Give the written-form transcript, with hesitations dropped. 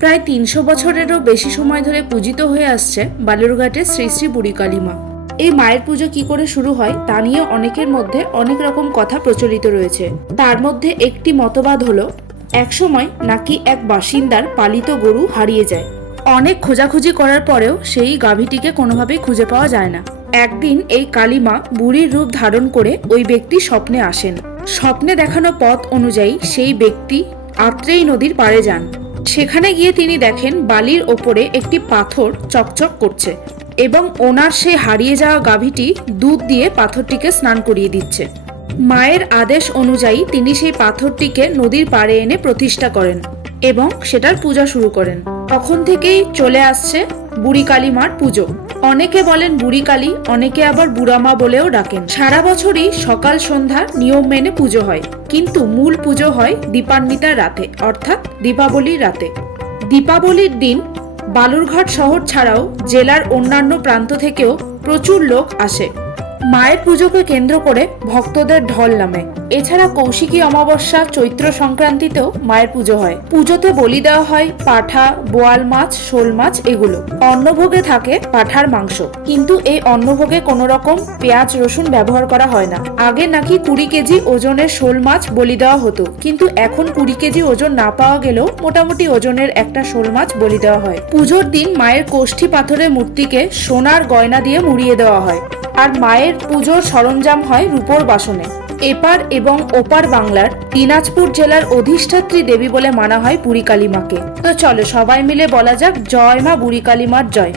প্রায় ৩০০ বছরেরও বেশি সময় ধরে পূজিত হয়ে আসছে বালুরঘাটের শ্রী শ্রী বুড়ি কালী মা। এই মায়ের পুজো কি করে শুরু হয় তা নিয়ে অনেকের মধ্যে অনেক রকম কথা প্রচলিত রয়েছে। তার মধ্যে একটি মতবাদ হলো একসময় নাকি এক বাসিন্দার পালিত গরু হারিয়ে যায়। অনেক খোঁজাখুঁজি করার পরেও সেই গাভীটিকে কোনোভাবেই খুঁজে পাওয়া যায় না। একদিন এই কালীমা বুড়ির রূপ ধারণ করে ওই ব্যক্তি স্বপ্নে আসেন। স্বপ্নে দেখানো পথ অনুযায়ী সেই ব্যক্তি আত্রেই নদীর পাড়ে যান। সেখানে গিয়ে তিনি দেখেন বালির ওপরে একটি পাথর চকচক করছে এবং ওনার সেই হারিয়ে যাওয়া গাভীটি দুধ দিয়ে পাথরটিকে স্নান করিয়ে দিচ্ছে। মায়ের আদেশ অনুযায়ী তিনি সেই পাথরটিকে নদীর পাড়ে এনে প্রতিষ্ঠা করেন এবং সেটার পূজা শুরু করেন। তখন থেকেই চলে আসছে বুড়ি কালী মার পুজো। অনেকে বলেন বুড়ি কালী, অনেকে আবার বুড়া মা বলেও ডাকেন। সারা বছরই সকাল সন্ধ্যা নিয়ম মেনে পুজো হয়, কিন্তু মূল পুজো হয় দীপান্বিতার রাতে, অর্থাৎ দীপাবলির রাতে। দীপাবলির দিন বালুরঘাট শহর ছাড়াও জেলার অন্যান্য প্রান্ত থেকেও প্রচুর লোক আসে। মায়ের পুজোকে কেন্দ্র করে ভক্তদের ঢল নামে। এছাড়া কৌশিকী অমাবস্যা, চৈত্র সংক্রান্তিতেও মায়ের পুজো হয়। পুজোতে বলি দেওয়া হয় পাঠা, বোয়াল মাছ, শোল মাছ এগুলো। অন্নভোগে থাকে পাঠার মাংস, কিন্তু এই অন্নভোগে কোনো রকম পেঁয়াজ রসুন ব্যবহার করা হয় না। আগে নাকি 20 কেজি ওজনের শোল মাছ বলি দেওয়া হতো, কিন্তু এখন 20 কেজি ওজন না পাওয়া গেলেও মোটামুটি ওজনের একটা শোল মাছ বলি দেওয়া হয়। পুজোর দিন মায়ের কোষ্ঠী পাথরের মূর্তিকে সোনার গয়না দিয়ে মুড়িয়ে দেওয়া হয়, আর মায়ের পুজোর সরঞ্জাম হয় রূপোর বাসনে। এপার এবং ওপার বাংলার দিনাজপুর জেলার অধিষ্ঠাত্রী দেবী বলে মানা হয় বুড়ি কালী মাকে। তো চলো সবাই মিলে বলা যাক জয় মা বুড়ি কালী মার জয়।